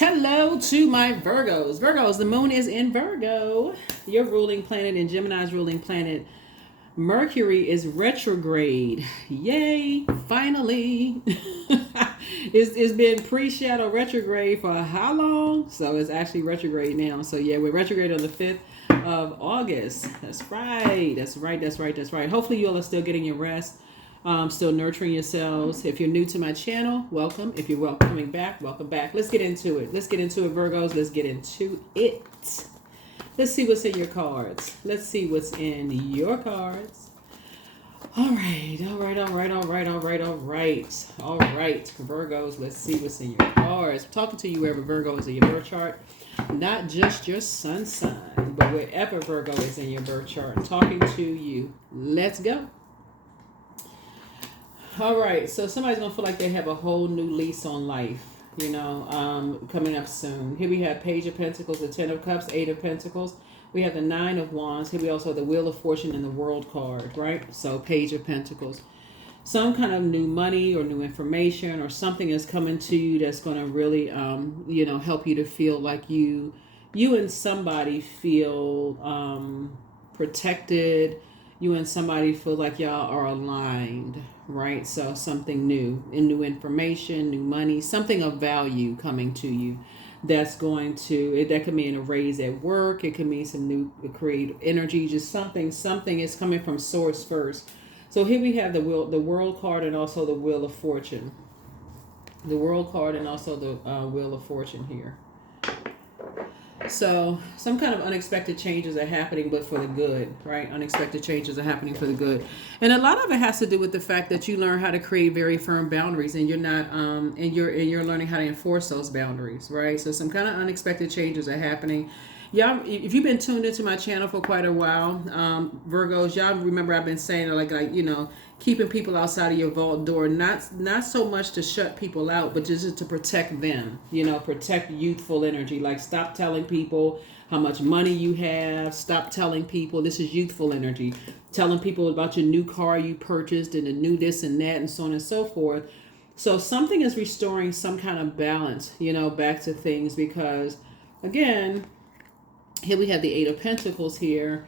Hello to my Virgos. Virgos, the moon is in Virgo. Your ruling planet and Gemini's ruling planet, Mercury, is retrograde. Yay, finally. It's been pre-shadow retrograde for how long? So it's actually retrograde now. So yeah, we're retrograde on the 5th of August. That's right. That's right. That's right. That's right. Hopefully you all are still getting your rest. Still nurturing yourselves. If you're new to my channel, welcome. If you're coming back, welcome back. Let's get into it. Let's get into it, Virgos. Let's get into it. Let's see what's in your cards. Let's see what's in your cards. All right, all right, all right, all right, all right, all right. All right, Virgos, let's see what's in your cards. I'm talking to you wherever Virgo is in your birth chart. Not just your sun sign, but wherever Virgo is in your birth chart. I'm talking to you. Let's go. All right, so somebody's gonna feel like they have a whole new lease on life, coming up soon. Here we have Page of Pentacles, the Ten of Cups, Eight of Pentacles. We have the Nine of Wands. Here we also have the Wheel of Fortune and the World card, right? So Page of Pentacles. Some kind of new money or new information or something is coming to you that's gonna really, help you to feel like you and somebody feel protected. You and somebody feel like y'all are aligned, right? So something new and new information, new money, something of value coming to you that's going to, that could mean a raise at work. It could mean some new creative energy, just something is coming from source first. So here we have the world card and also the Wheel of Fortune. The World card and also the Wheel of Fortune here. So some kind of unexpected changes are happening, but for the good, right? Unexpected changes are happening for the good. And a lot of it has to do with the fact that you learn how to create very firm boundaries and you're not, and you're learning how to enforce those boundaries, right? So some kind of unexpected changes are happening. Y'all, if you've been tuned into my channel for quite a while, Virgos, y'all remember I've been saying keeping people outside of your vault door, not so much to shut people out, but just to protect them, protect youthful energy. Like stop telling people how much money you have. Stop telling people this is youthful energy. Telling people about your new car you purchased and the new this and that and so on and so forth. So something is restoring some kind of balance, back to things because, again, here we have the Eight of Pentacles here.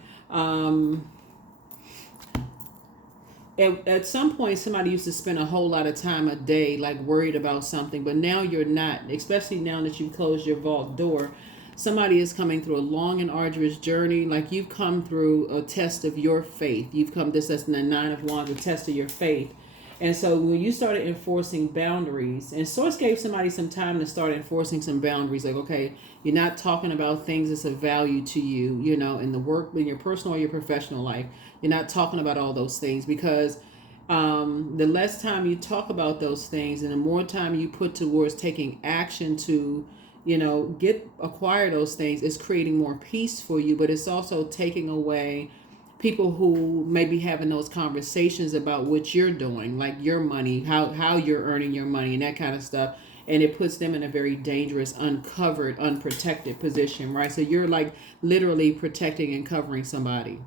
At some point, somebody used to spend a whole lot of time a day, like worried about something, but now you're not, especially now that you've closed your vault door. Somebody is coming through a long and arduous journey. Like you've come through a test of your faith. That's the Nine of Wands, a test of your faith. And so when you started enforcing boundaries, and Source gave somebody some time to start enforcing some boundaries, like, okay, you're not talking about things that's of value to you, in the work, in your personal or your professional life. You're not talking about all those things because the less time you talk about those things and the more time you put towards taking action to, acquire those things, it's creating more peace for you, but it's also taking away people who may be having those conversations about what you're doing, like your money, how you're earning your money and that kind of stuff. And it puts them in a very dangerous, uncovered, unprotected position, right? So you're like literally protecting and covering somebody.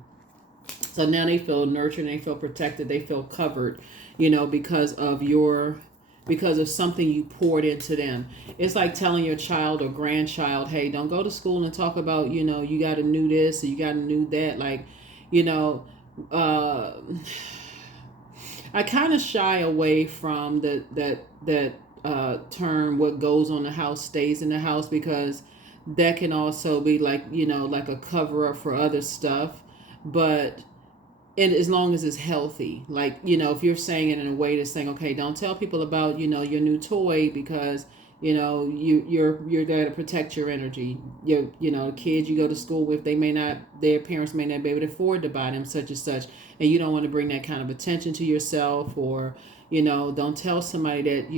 So now they feel nurtured, they feel protected, they feel covered, because of something you poured into them. It's like telling your child or grandchild, hey, don't go to school and talk about, you got to do this or you got to do that. Like, I kind of shy away from that term, what goes on the house stays in the house, because that can also be like, like a cover up for other stuff. But and as long as it's healthy, like, if you're saying it in a way that's saying, okay, don't tell people about, your new toy because, you're there to protect your energy. Kids you go to school with, their parents may not be able to afford to buy them such and such. And you don't want to bring that kind of attention to yourself, or, don't tell somebody that,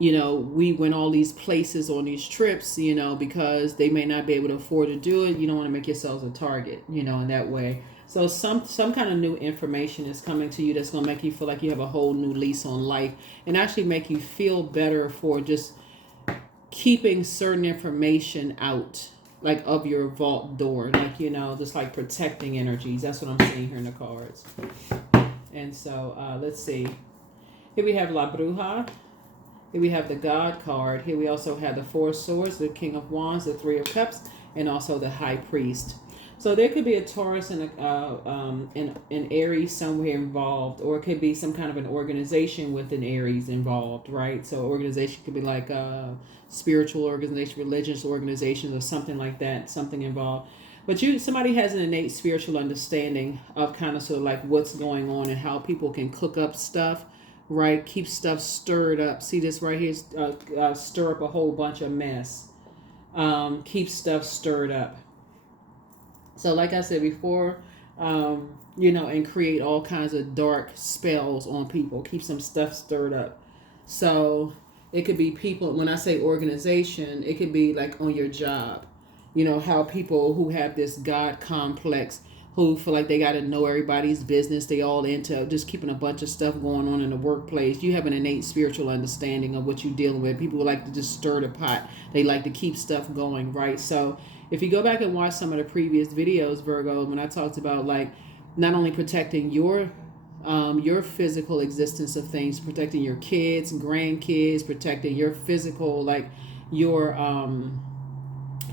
we went all these places on these trips, because they may not be able to afford to do it. You don't want to make yourselves a target, in that way. So some kind of new information is coming to you that's going to make you feel like you have a whole new lease on life and actually make you feel better for just keeping certain information out, like of your vault door, like, just like protecting energies. That's what I'm seeing here in the cards. And so let's see. Here we have La Bruja. Here we have the God card. Here we also have the Four of Swords, the King of Wands, the Three of Cups, and also the High Priest. So there could be a Taurus and an Aries somewhere involved, or it could be some kind of an organization with an Aries involved, right? So organization could be like a spiritual organization, religious organizations, or something like that, something involved. But somebody has an innate spiritual understanding of kind of sort of like what's going on and how people can cook up stuff, right? Keep stuff stirred up. See this right here, stir up a whole bunch of mess. Keep stuff stirred up. So, like I said before, and create all kinds of dark spells on people. Keep some stuff stirred up. So, it could be people, when I say organization, it could be like on your job. How people who have this God complex, who feel like they got to know everybody's business, they all into just keeping a bunch of stuff going on in the workplace. You have an innate spiritual understanding of what you're dealing with. People like to just stir the pot. They like to keep stuff going, right? So if you go back and watch some of the previous videos, Virgo, when I talked about like not only protecting your physical existence of things, protecting your kids, grandkids, protecting your physical, like your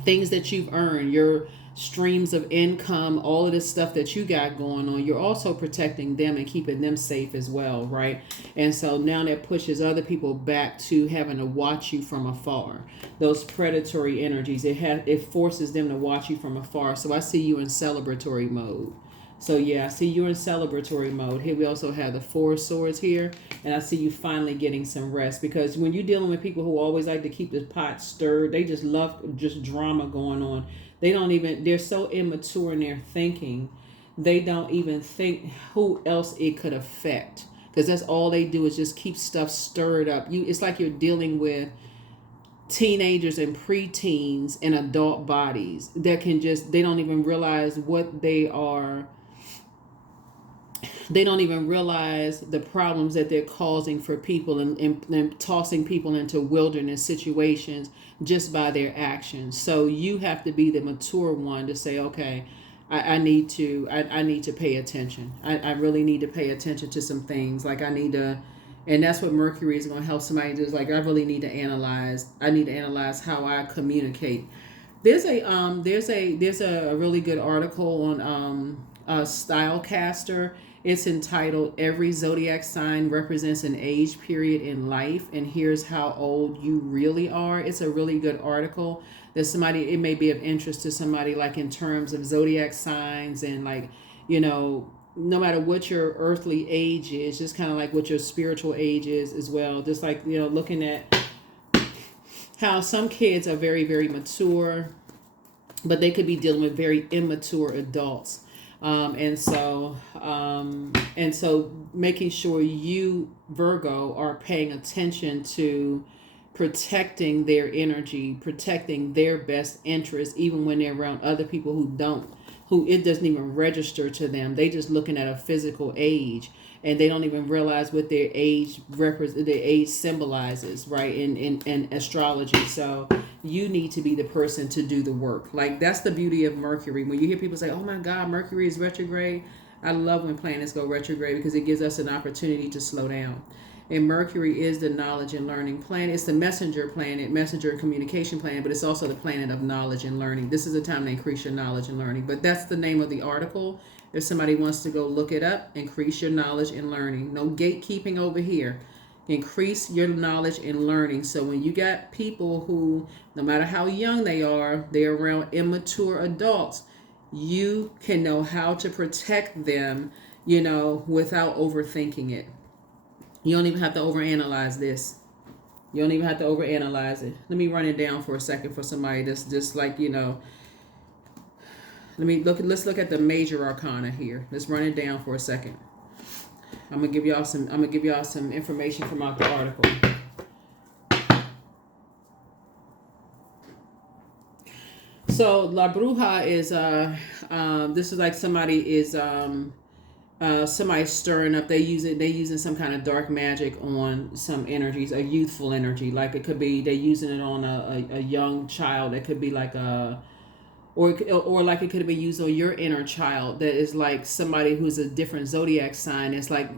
things that you've earned, your streams of income, all of this stuff that you got going on, you're also protecting them and keeping them safe as well, right? And so now that pushes other people back to having to watch you from afar. Those predatory energies, it forces them to watch you from afar. So I see you in celebratory mode. So yeah, I see you in celebratory mode. Here we also have the Four of Swords here, and I see you finally getting some rest, because when you're dealing with people who always like to keep the pot stirred, they just love just drama going on. They're so immature in their thinking, they don't even think who else it could affect, because that's all they do is just keep stuff stirred up. It's like you're dealing with teenagers and preteens in adult bodies that they don't even realize what they are. They don't even realize the problems that they're causing for people, and tossing people into wilderness situations just by their actions. So you have to be the mature one to say, okay, I need to pay attention. I really need to pay attention to some things. Like I need to, and that's what Mercury is going to help somebody do. Is like, I really need to analyze. I need to analyze how I communicate. There's a really good article on Stylecaster. It's entitled "Every Zodiac Sign Represents an Age Period in Life, and Here's How Old You Really Are." It's a really good article. It may be of interest to somebody, like in terms of zodiac signs, and like, no matter what your earthly age is, just kind of like what your spiritual age is as well. Just like, looking at how some kids are very, very mature, but they could be dealing with very immature adults. And so making sure you, Virgo, are paying attention to protecting their energy, protecting their best interest, even when they're around other people who it doesn't even register to them. They just looking at a physical age, and they don't even realize what their age symbolizes, right? In astrology. So you need to be the person to do the work. Like, that's the beauty of Mercury. When you hear people say, oh my God, Mercury is retrograde, I love when planets go retrograde, because it gives us an opportunity to slow down. And Mercury is the knowledge and learning planet. It's the messenger planet, messenger and communication planet, but it's also the planet of knowledge and learning. This is a time to increase your knowledge and learning. But that's the name of the article. If somebody wants to go look it up, increase your knowledge and learning. No gatekeeping over here. Increase your knowledge and learning. So when you got people who, no matter how young they are, they're around immature adults, you can know how to protect them, without overthinking it. You don't even have to overanalyze this. You don't even have to overanalyze it. Let me run it down for a second for somebody that's just like, let's look at the major arcana here. Let's run it down for a second. I'm gonna give y'all some information from out the article. So La Bruja is this is like somebody is somebody stirring up. They using some kind of dark magic on some energies, a youthful energy. Like, it could be they using it on a young child. It could be like or like it could be used on your inner child, that is like somebody who's a different zodiac sign. It's like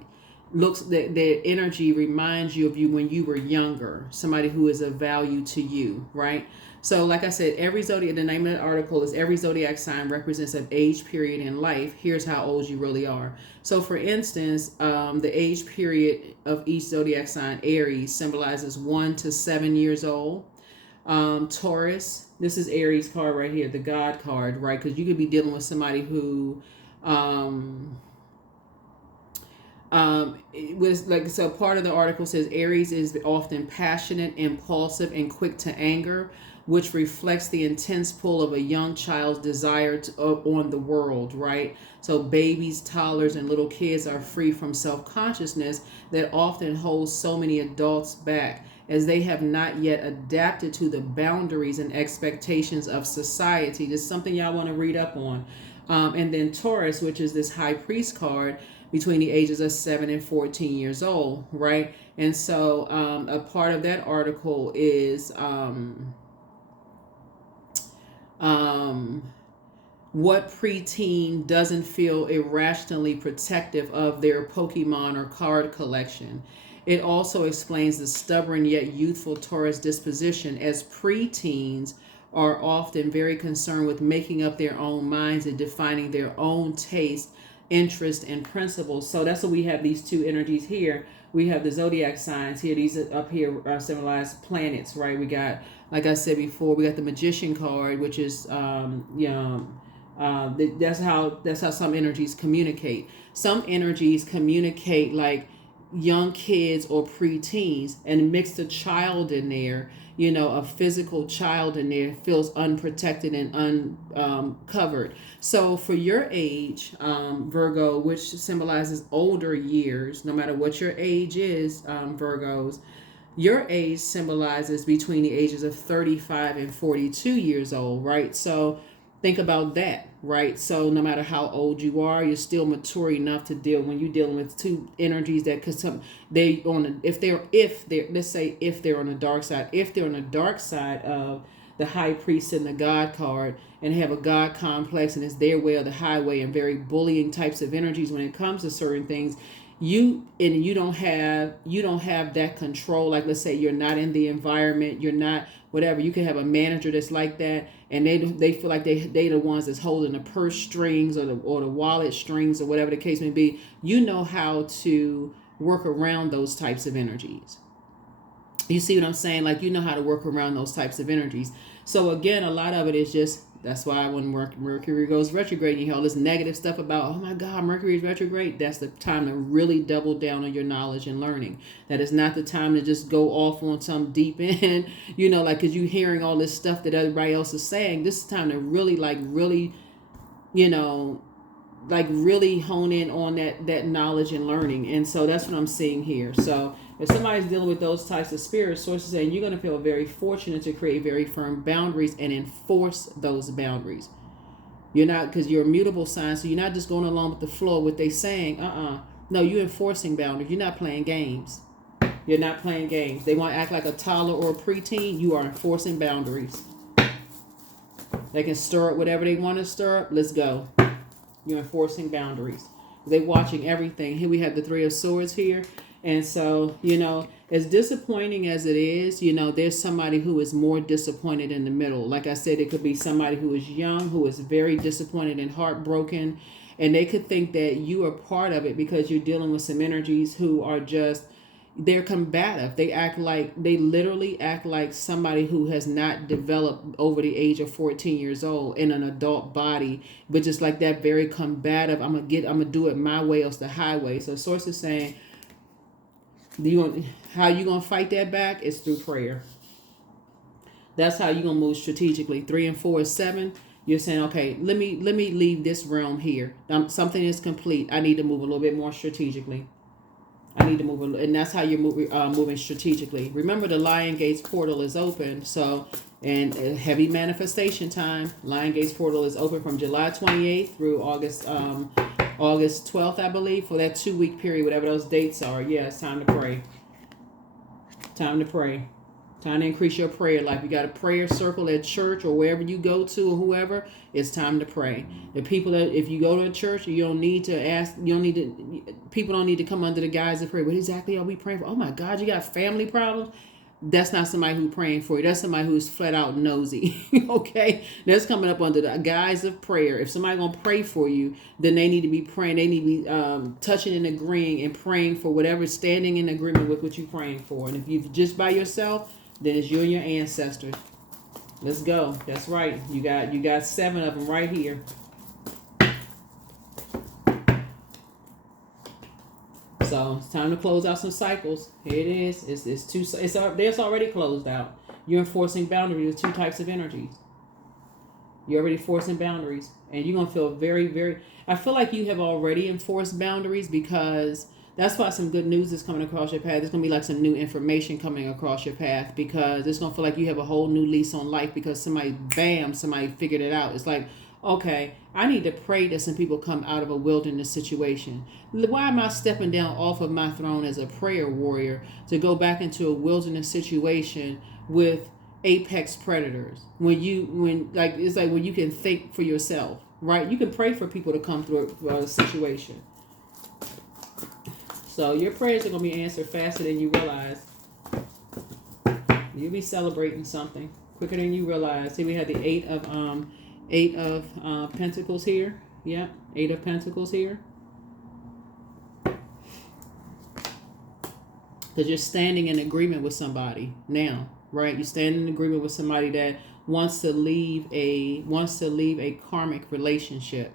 looks that their energy reminds you of you when you were younger, somebody who is of value to you, right? So like I said, every zodiac, the name of the article is every zodiac sign represents an age period in life. Here's how old you really are. So for instance, the age period of each zodiac sign, Aries, symbolizes 1 to 7 years old. Taurus, this is Aries card right here, the God card, right? Because you could be dealing with somebody who it was like, so part of the article says Aries is often passionate, impulsive, and quick to anger, which reflects the intense pull of a young child's desire on the world, right? So babies, toddlers, and little kids are free from self-consciousness that often holds so many adults back, as they have not yet adapted to the boundaries and expectations of society. This is something y'all want to read up on. And then Taurus, which is this high priest card, between the ages of 7 and 14 years old, right? And so a part of that article is what preteen doesn't feel irrationally protective of their Pokemon or card collection. It also explains the stubborn yet youthful Taurus disposition, as preteens are often very concerned with making up their own minds and defining their own taste, interest, and principles. So that's what we have, these two energies here. We have the zodiac signs here. These up here are symbolized planets, right? We got, like I said before, we got the magician card, which is that's how some energies communicate. Some energies communicate like young kids or preteens, and mix a child in there, a physical child in there feels unprotected and uncovered. So for your age, Virgo, which symbolizes older years, no matter what your age is, Virgos, your age symbolizes between the ages of 35 and 42 years old, right? So think about that, right? So no matter how old you are, you're still mature enough to deal when you're dealing with two energies that could some they on if they're let's say if they're on the dark side, if they're on the dark side of the high priest and the God card, and have a God complex, and it's their way or the highway, and very bullying types of energies when it comes to certain things, you don't have that control. Like, let's say you're not in the environment, you're not whatever. You can have a manager that's like that, and they feel like they the ones that's holding the purse strings or the wallet strings or whatever the case may be. You know how to work around those types of energies. You see what I'm saying? Like, you know how to work around those types of energies. So again, a lot of it is just, that's why when Mercury goes retrograde, you hear all this negative stuff about, oh my God, Mercury is retrograde. That's the time to really double down on your knowledge and learning. That is not the time to just go off on some deep end, like, because you're hearing all this stuff that everybody else is saying. This is time to really, really hone in on that knowledge and learning. And so that's what I'm seeing here. So if somebody's dealing with those types of spirit sources, and you're going to feel very fortunate to create very firm boundaries and enforce those boundaries. You're not, because you're a mutable sign, so you're not just going along with the flow, what they saying. No, you're enforcing boundaries. You're not playing games. You're not playing games. They want to act like a toddler or a preteen. You are enforcing boundaries. They can stir up whatever they want to stir up. Let's go. You're enforcing boundaries. They're watching everything. Here we have the Three of Swords here. And so, as disappointing as it is, there's somebody who is more disappointed in the middle. Like I said, it could be somebody who is young, who is very disappointed and heartbroken. And they could think that you are part of it because you're dealing with some energies who are just, they're combative. They literally act like somebody who has not developed over the age of 14 years old in an adult body, but just like that, very combative. I'm gonna do it my way or the highway. So source is saying, how you gonna fight that back is through prayer. That's how you gonna move strategically. 3 and 4 is 7. You're saying, okay, let me leave this realm here. Something is complete. I need to move a little bit more strategically. And that's how you're moving strategically. Remember, the Lion Gates portal is open. So, and heavy manifestation time. Lion Gates portal is open from July 28th through August 12th, I believe, for that 2-week period, whatever those dates are. Yeah, it's time to pray. Time to pray. Time to increase your prayer life. You got a prayer circle at church or wherever you go to or whoever. It's time to pray. The people that, if you go to a church, you don't need to ask. You don't need to. People don't need to come under the guise of prayer. What exactly are we praying for? Oh my God, you got family problems. That's not somebody who's praying for you. That's somebody who's flat out nosy. Okay, that's coming up under the guise of prayer. If somebody gonna pray for you, then they need to be praying. They need to be touching and agreeing and praying for whatever, standing in agreement with what you're praying for. And if you're just by yourself, then it's you and your ancestors. Let's go. That's right. You got 7 of them right here. So it's time to close out some cycles. Here it is. It's already closed out. You're enforcing boundaries with 2 types of energies. You're already forcing boundaries, and you're gonna feel very, very. I feel like you have already enforced boundaries, because that's why some good news is coming across your path. There's gonna be like some new information coming across your path, because it's gonna feel like you have a whole new lease on life, because somebody figured it out. It's like, okay, I need to pray that some people come out of a wilderness situation. Why am I stepping down off of my throne as a prayer warrior to go back into a wilderness situation with apex predators? When you can think for yourself, right? You can pray for people to come through a situation. So your prayers are going to be answered faster than you realize. You'll be celebrating something quicker than you realize. See, we have the 8 of Pentacles here. Yeah, 8 of Pentacles here. Because you're standing in agreement with somebody now, right? You stand in agreement with somebody that wants to leave a karmic relationship.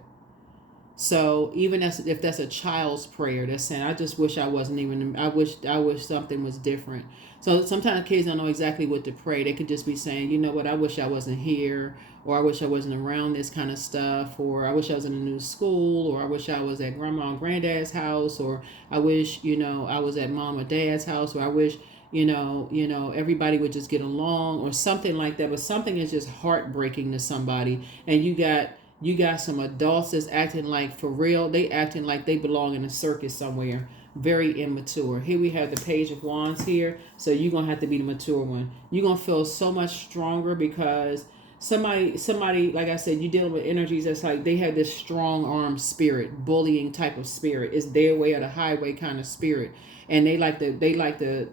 So even if that's a child's prayer, that's saying, I just wish I wasn't even, I wish something was different. So sometimes kids don't know exactly what to pray. They could just be saying, you know what, I wish I wasn't here, or I wish I wasn't around this kind of stuff, or I wish I was in a new school, or I wish I was at grandma and granddad's house, or I wish, I was at mom or dad's house, or I wish, everybody would just get along, or something like that. But something is just heartbreaking to somebody, and you got some adults that's acting like, for real, they acting like they belong in a circus somewhere. Very immature. Here we have the Page of Wands here. So you're going to have to be the mature one. You're going to feel so much stronger, because somebody, like I said, you're dealing with energies that's like, they have this strong arm spirit, bullying type of spirit. It's their way or the highway kind of spirit. And they like to,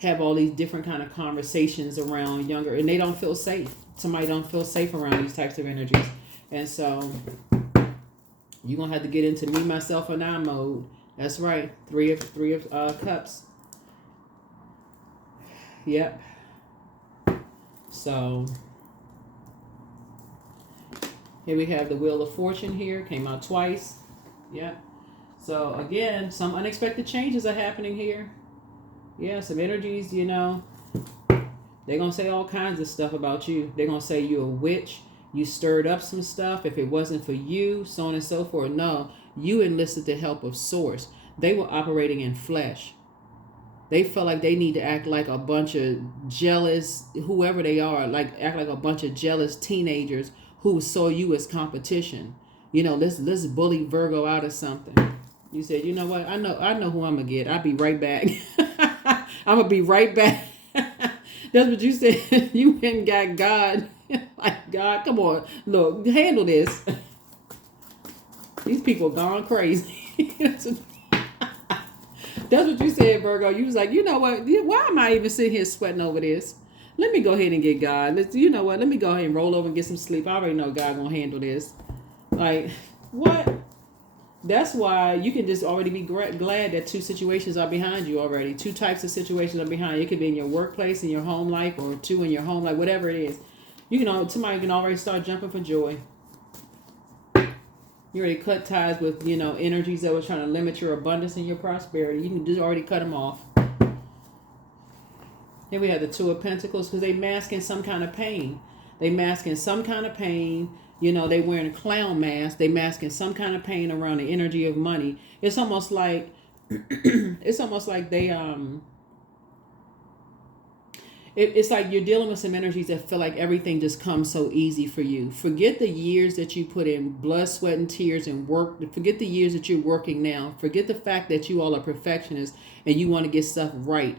have all these different kind of conversations around younger, and they don't feel safe. Somebody don't feel safe around these types of energies. And so you're going to have to get into me, myself, and I mode. That's right. Three of Cups. Yep. So here we have the Wheel of Fortune here. Came out twice. Yep. So again, some unexpected changes are happening here. Yeah, some energies, they're going to say all kinds of stuff about you. They're going to say you're a witch. You stirred up some stuff. If it wasn't for you, so on and so forth. No, you enlisted the help of Source. They were operating in flesh. They felt like they need to act like a bunch of jealous, whoever they are, act like a bunch of jealous teenagers who saw you as competition. Let's bully Virgo out of something. You said, you know what? I know who I'm going to get. I'll be right back. I'm going to be right back. That's what you said. You went and got God. Like, God, come on. Look, handle this. These people gone crazy. That's what you said, Virgo. You was like, you know what? Why am I even sitting here sweating over this? Let me go ahead and get God. You know what? Let me go ahead and roll over and get some sleep. I already know God going to handle this. Like, what? That's why you can just already be glad that 2 situations are behind you already. 2 types of situations are behind you. It could be in your workplace, in your home life, or 2 in your home life, whatever it is. Somebody can already start jumping for joy. You already cut ties with, energies that were trying to limit your abundance and your prosperity. You can just already cut them off. Here we have the 2 of Pentacles, because they masking some kind of pain. They masking some kind of pain. They wearing a clown mask. They masking some kind of pain around the energy of money. It's almost like they it's like you're dealing with some energies that feel like everything just comes so easy for you. Forget the years that you put in blood, sweat, and tears and work. Forget the years that you're working now. Forget the fact that you all are perfectionists and you want to get stuff right?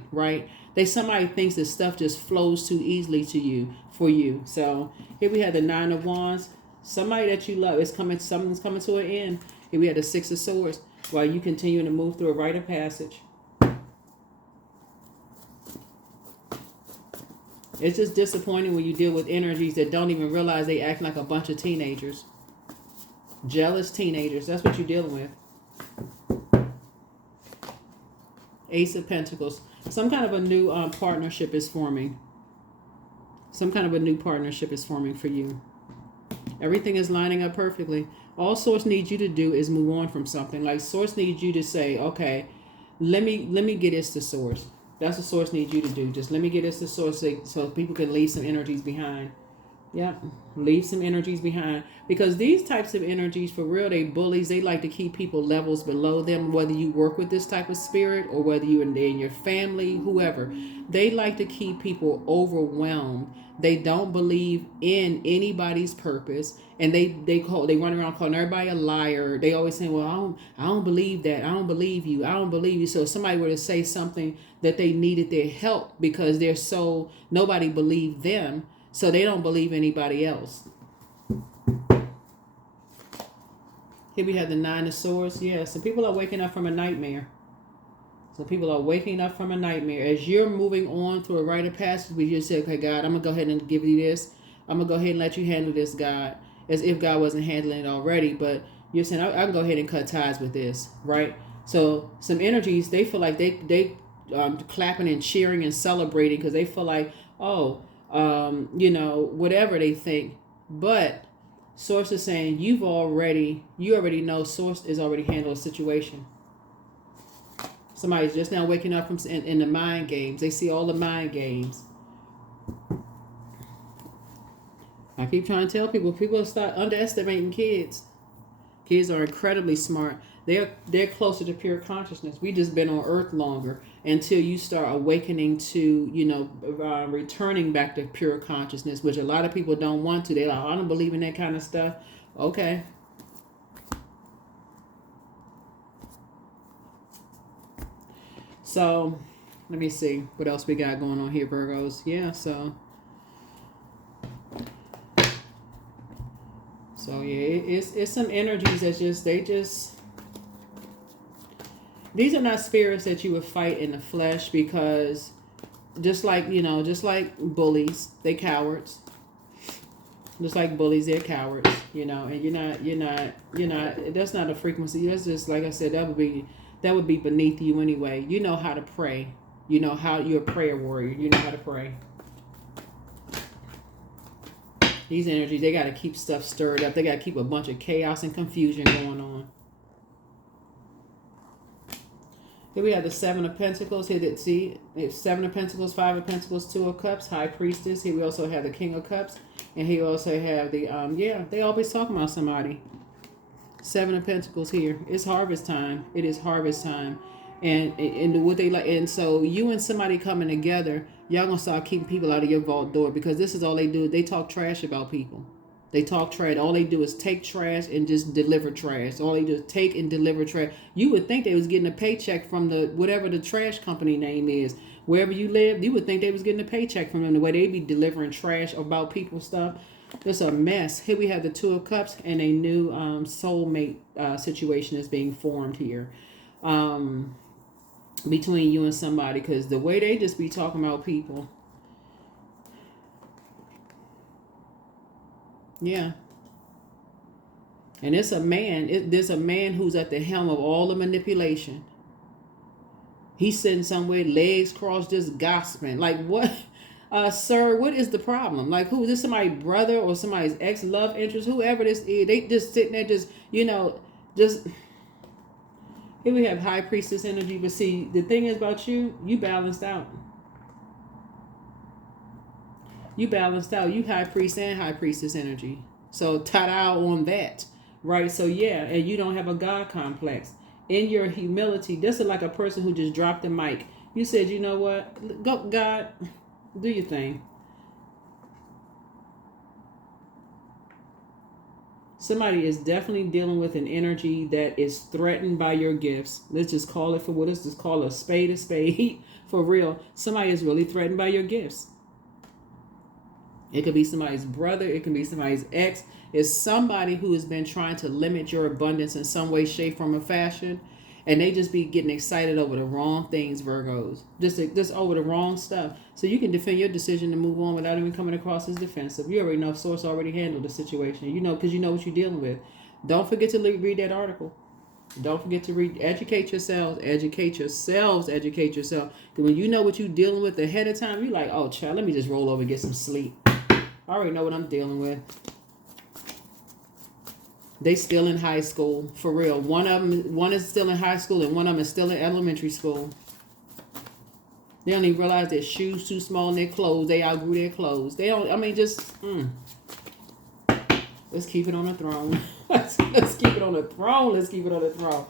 Somebody thinks that stuff just flows too easily to you for you. So here we have the Nine of Wands. Somebody that you love is coming. Something's coming to an end. Here we have the Six of Swords. While you continue to move through a rite of passage. It's just disappointing when you deal with energies that don't even realize they act like a bunch of teenagers. Jealous teenagers. That's what you're dealing with. Ace of Pentacles. Some kind of a new partnership is forming. Some kind of a new partnership is forming for you. Everything is lining up perfectly. All Source needs you to do is move on from something. Like Source needs you to say, okay, let me get this to Source. That's what Source needs you to do. Just let me get this to Source so people can leave some energies behind. Yep. Leave some energies behind. Because these types of energies, for real, they bullies. They like to keep people levels below them, whether you work with this type of spirit or whether you're in your family, whoever. They like to keep people overwhelmed. They don't believe in anybody's purpose. And they run around calling everybody a liar. They always say, well, I don't believe that. I don't believe you. I don't believe you. So if somebody were to say something that they needed their help because nobody believed them. So they don't believe anybody else. Here we have the Nine of Swords. Yeah, some people are waking up from a nightmare. Some people are waking up from a nightmare. As you're moving on through a rite of passage, we just say, okay, God, I'm going to go ahead and give you this. I'm going to go ahead and let you handle this, God. As if God wasn't handling it already. But you're saying, I can go ahead and cut ties with this, right? So some energies, they feel like they clapping and cheering and celebrating because they feel like, whatever they think. But Source is saying you already know Source is already handled a situation. Somebody's just now waking up from in the mind games. They see all the mind games. I keep trying to tell people start underestimating kids. Kids are incredibly smart. They're closer to pure consciousness. We just been on Earth longer until you start awakening to, returning back to pure consciousness, which a lot of people don't want to. They're like, I don't believe in that kind of stuff. Okay. So, let me see what else we got going on here, Virgos. Yeah, so it's some energies that these are not spirits that you would fight in the flesh because just like bullies, they cowards. Just like bullies, they're cowards, and you're not, that's not a frequency. That's just, like I said, that would be beneath you anyway. You know how to pray. You know how you're a prayer warrior. You know how to pray. These energies, they got to keep stuff stirred up. They got to keep a bunch of chaos and confusion going on. Here we have the Seven of Pentacles. Here, Seven of Pentacles, Five of Pentacles, Two of Cups, High Priestess. Here we also have the King of Cups. And here we also have the, they always talking about somebody. Seven of Pentacles here. It's harvest time. It is harvest time. And what they like, and so you and somebody coming together, y'all gonna start keeping people out of your vault door because this is all they do. They talk trash about people. They talk trash. All they do is take trash and just deliver trash. All they do is take and deliver trash. You would think they was getting a paycheck from whatever the trash company name is. Wherever you live, you would think they was getting a paycheck from them the way they be delivering trash about people's stuff. It's a mess. Here we have the Two of Cups and a new soulmate situation is being formed here. Between you and somebody, because the way they just be talking about people. Yeah. And it's a man. There's a man who's at the helm of all the manipulation. He's sitting somewhere, legs crossed, just gossiping. Like, what? Sir, what is the problem? Like, who is this? Somebody's brother or somebody's ex-love interest? Whoever this is, they just sitting there just... Here we have High Priestess energy, but see, the thing is about you balanced out. You balanced out. You High Priest and High Priestess energy. So, ta-da on that, right? So, yeah, and you don't have a God complex. In your humility, this is like a person who just dropped the mic. You said, you know what? Go, God, do your thing. Somebody is definitely dealing with an energy that is threatened by your gifts. Let's just call it for what is. Just call a spade for real. Somebody is really threatened by your gifts. It could be somebody's brother. It can be somebody's ex. It's somebody who has been trying to limit your abundance in some way, shape, form, or fashion. And they just be getting excited over the wrong things, Virgos. Just over the wrong stuff. So you can defend your decision to move on without even coming across as defensive. You already know Source already handled the situation. You know, because you know what you're dealing with. Don't forget to read that article. Don't forget to read. Educate yourselves. Educate yourselves. Educate yourself. Because when you know what you're dealing with ahead of time, you're like, oh, child, let me just roll over and get some sleep. I already know what I'm dealing with. They still in high school, for real. One is still in high school and one of them is still in elementary school. They don't even realize their shoes too small in their clothes. They outgrew their clothes. They don't, I mean, let's keep it on the throne. let's keep it on the throne. Let's keep it on the throne.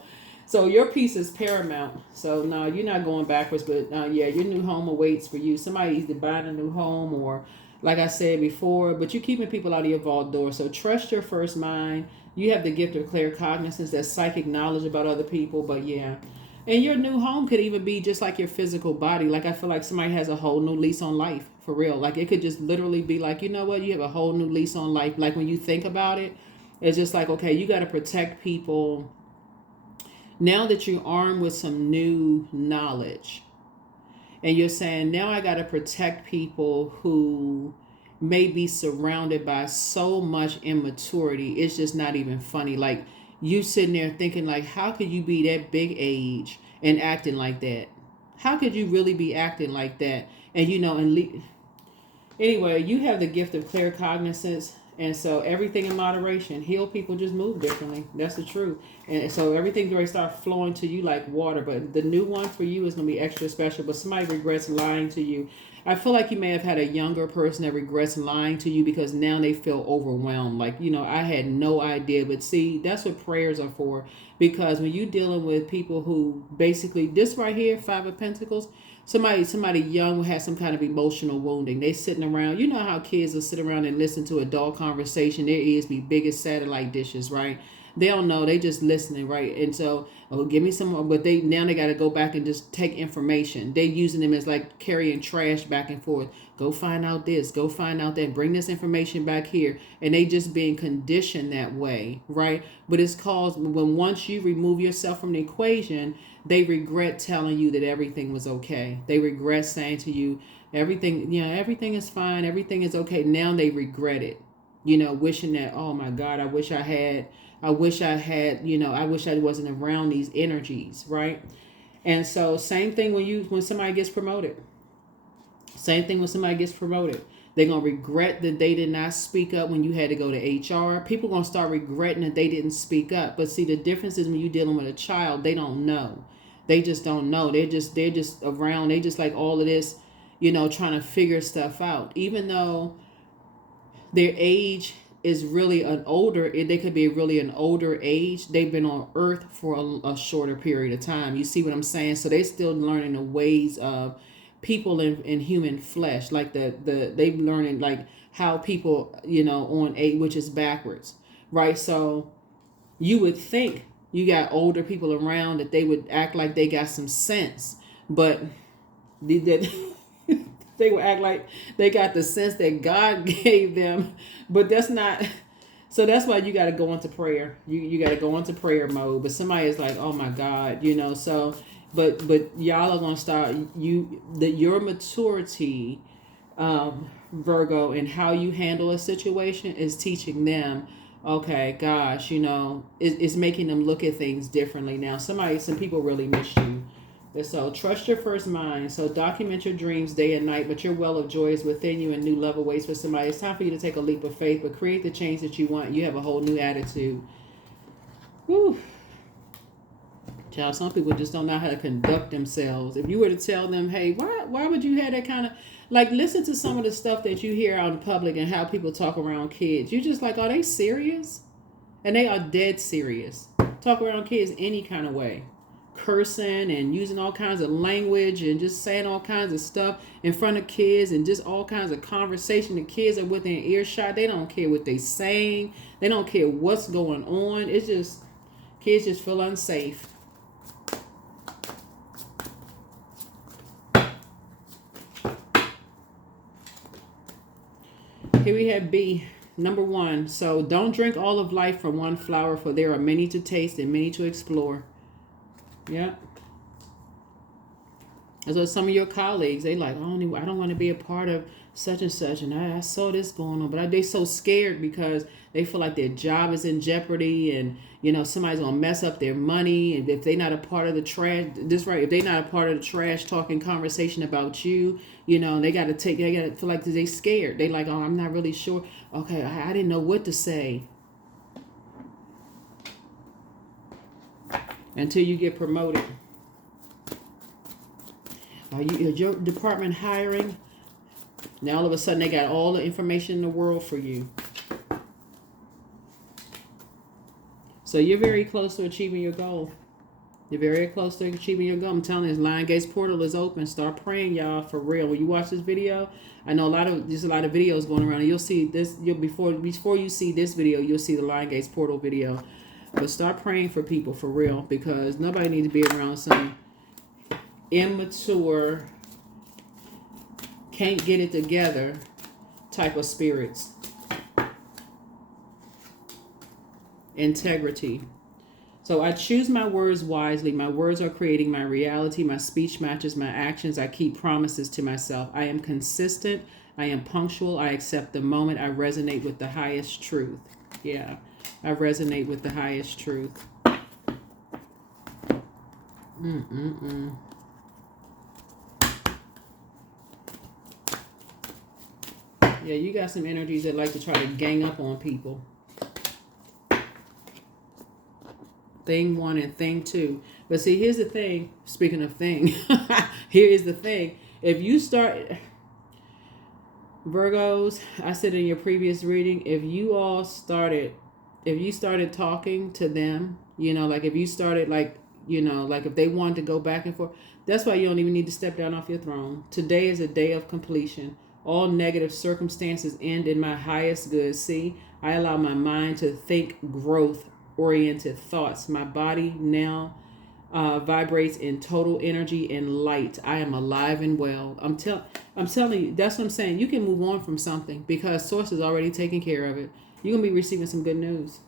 So your piece is paramount. So no, you're not going backwards, but yeah, your new home awaits for you. Somebody either buying a new home or, like I said before, but you're keeping people out of your vault door. So trust your first mind. You have the gift of clear cognizance, that psychic knowledge about other people. But yeah, and your new home could even be just like your physical body. Like I feel like somebody has a whole new lease on life, for real. Like it could just literally be like, you know what, you have a whole new lease on life. Like when you think about it, it's just like, okay, you got to protect people. Now that you're armed with some new knowledge, and you're saying, now I got to protect people who may be surrounded by so much immaturity. It's just not even funny. Like you sitting there thinking like, how could you be that big age and acting like that? How could you really be acting like that? And you know, anyway, you have the gift of clear cognizance. And so everything in moderation. Heal people just move differently. That's the truth. And so everything's going to start flowing to you like water. But the new one for you is going to be extra special. But somebody regrets lying to you. I feel like you may have had a younger person that regrets lying to you because now they feel overwhelmed. Like, you know, I had no idea. But see, that's what prayers are for. Because when you're dealing with people who basically, this right here, Five of Pentacles, somebody young will have some kind of emotional wounding. They sitting around. You know how kids will sit around and listen to adult conversation. Their ears be big as satellite dishes, right? They don't know. They just listening, right? And so, oh, give me some more. But they got to go back and just take information. They using them as like carrying trash back and forth. Go find out this. Go find out that. Bring this information back here. And they just being conditioned that way, right? But it's caused when once you remove yourself from the equation, they regret telling you that everything was okay. They regret saying to you, everything is fine. Everything is okay. Now they regret it. You know, wishing that, oh my God, I wish I had, I wish I wasn't around these energies, right? And so same thing when somebody gets promoted. Same thing when somebody gets promoted. They're going to regret that they did not speak up when you had to go to HR. People going to start regretting that they didn't speak up. But see, the difference is when you're dealing with a child, they don't know. They just don't know. They're just around. They just like all of this, you know, trying to figure stuff out. Even though their age is really they could be really an older age. They've been on Earth for a shorter period of time. You see what I'm saying? So they're still learning the ways of people in human flesh, like they've learning like how people, you know, on eight, which is backwards, right? So you would think you got older people around that they would act like they got some sense, but that they would act like they got the sense that God gave them, but that's not. So that's why you got to go into prayer. You got to go into prayer mode. But somebody is like, oh my God, you know. So, but y'all are gonna start your maturity, Virgo, and how you handle a situation is teaching them. Okay, gosh, you know, it's making them look at things differently now. Some people really miss you. So trust your first mind. So document your dreams day and night, but your well of joy is within you and new level waits for somebody. It's time for you to take a leap of faith, but create the change that you want. You have a whole new attitude. Whew. Child, some people just don't know how to conduct themselves. If you were to tell them, hey, why would you have that kind of, like, listen to some of the stuff that you hear out in public and how people talk around kids. You're just like, are they serious? And they are dead serious. Talk around kids any kind of way. cursing and using all kinds of language and just saying all kinds of stuff in front of kids and just all kinds of conversation. The kids are within earshot. They don't care what they saying. They don't care what's going on. It's just, kids just feel unsafe. Here we have B, number 1. So don't drink all of life from one flower, for there are many to taste and many to explore. Yeah. So some of your colleagues, they like, I don't want to be a part of such and such, and I saw this going on, but they so scared because they feel like their job is in jeopardy, and somebody's gonna mess up their money, and if they're not a part of the trash, if they're not a part of the trash talking conversation about you, they gotta feel like they scared. They like, oh, I'm not really sure. Okay, I didn't know what to say until you get promoted. Is your department hiring? Now all of a sudden they got all the information in the world for you. So you're very close to achieving your goal. You're very close to achieving your goal. I'm telling you, this Lion Gates portal is open. Start praying, y'all, for real. When you watch this video, I know there's a lot of videos going around, and you'll see this. Before you see this video, you'll see the Lion Gates portal video. But start praying for people for real, because nobody needs to be around some immature, can't get it together type of spirits. Integrity. So I choose my words wisely. My words are creating my reality. My speech matches my actions. I keep promises to myself. I am consistent. I am punctual. I accept the moment. I resonate with the highest truth. Yeah, I resonate with the highest truth. Yeah, you got some energies that like to try to gang up on people. Thing 1 and thing 2. But see, here's the thing. Speaking of thing, here is the thing. If you start, Virgos, I said in your previous reading, if you started talking to them, like if you started like if they wanted to go back and forth, that's why you don't even need to step down off your throne. Today is a day of completion. All negative circumstances end in my highest good. See, I allow my mind to think growth-oriented thoughts. My body now vibrates in total energy and light. I am alive and well. I'm telling you, that's what I'm saying. You can move on from something because Source is already taking care of it. You're going to be receiving some good news.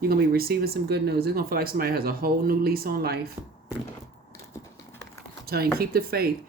You're going to be receiving some good news. It's going to feel like somebody has a whole new lease on life. I'm telling you, keep the faith.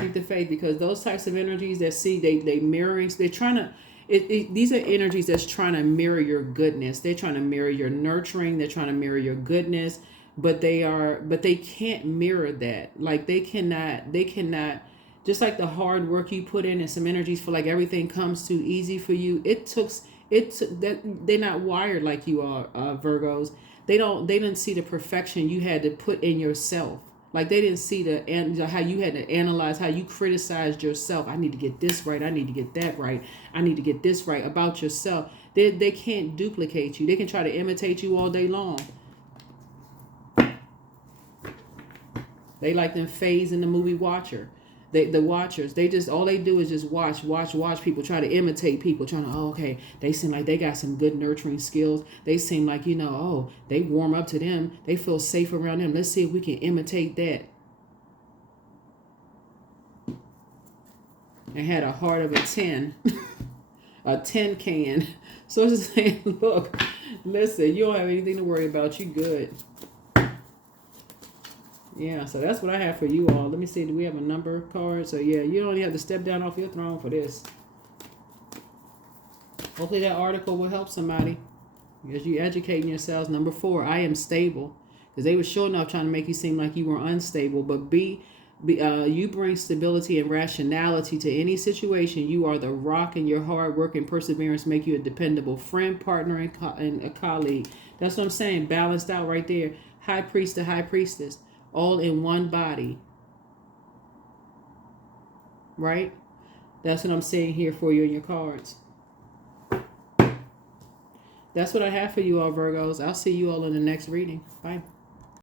Keep the faith, because those types of energies that they mirroring, they're trying to, these are energies that's trying to mirror your goodness. They're trying to mirror your nurturing. They're trying to mirror your goodness, but they can't mirror that. Like they cannot, just like the hard work you put in and some energies feel like everything comes too easy for you. It took that they're not wired like you are, Virgos. They didn't see the perfection you had to put in yourself. Like they didn't see how you had to analyze, how you criticized yourself. I need to get this right. I need to get that right. I need to get this right about yourself. They can't duplicate you. They can try to imitate you all day long. They like them phase in the movie Watcher. The watchers, all they do is just watch people, try to imitate people, trying to, okay, they seem like they got some good nurturing skills. They seem like, they warm up to them. They feel safe around them. Let's see if we can imitate that. And had a heart of a 10, a tin can. So it's saying, look, listen, you don't have anything to worry about. You good. Yeah, so that's what I have for you all. Let me see. Do we have a number card? So, yeah, you don't have to step down off your throne for this. Hopefully that article will help somebody as you educating yourselves. Number 4, I am stable. Because they were sure enough trying to make you seem like you were unstable. But you bring stability and rationality to any situation. You are the rock, and your hard work and perseverance make you a dependable friend, partner, and a colleague. That's what I'm saying. Balanced out right there. High priest to high priestess. All in one body. Right? That's what I'm saying here for you in your cards. That's what I have for you all, Virgos. I'll see you all in the next reading. Bye.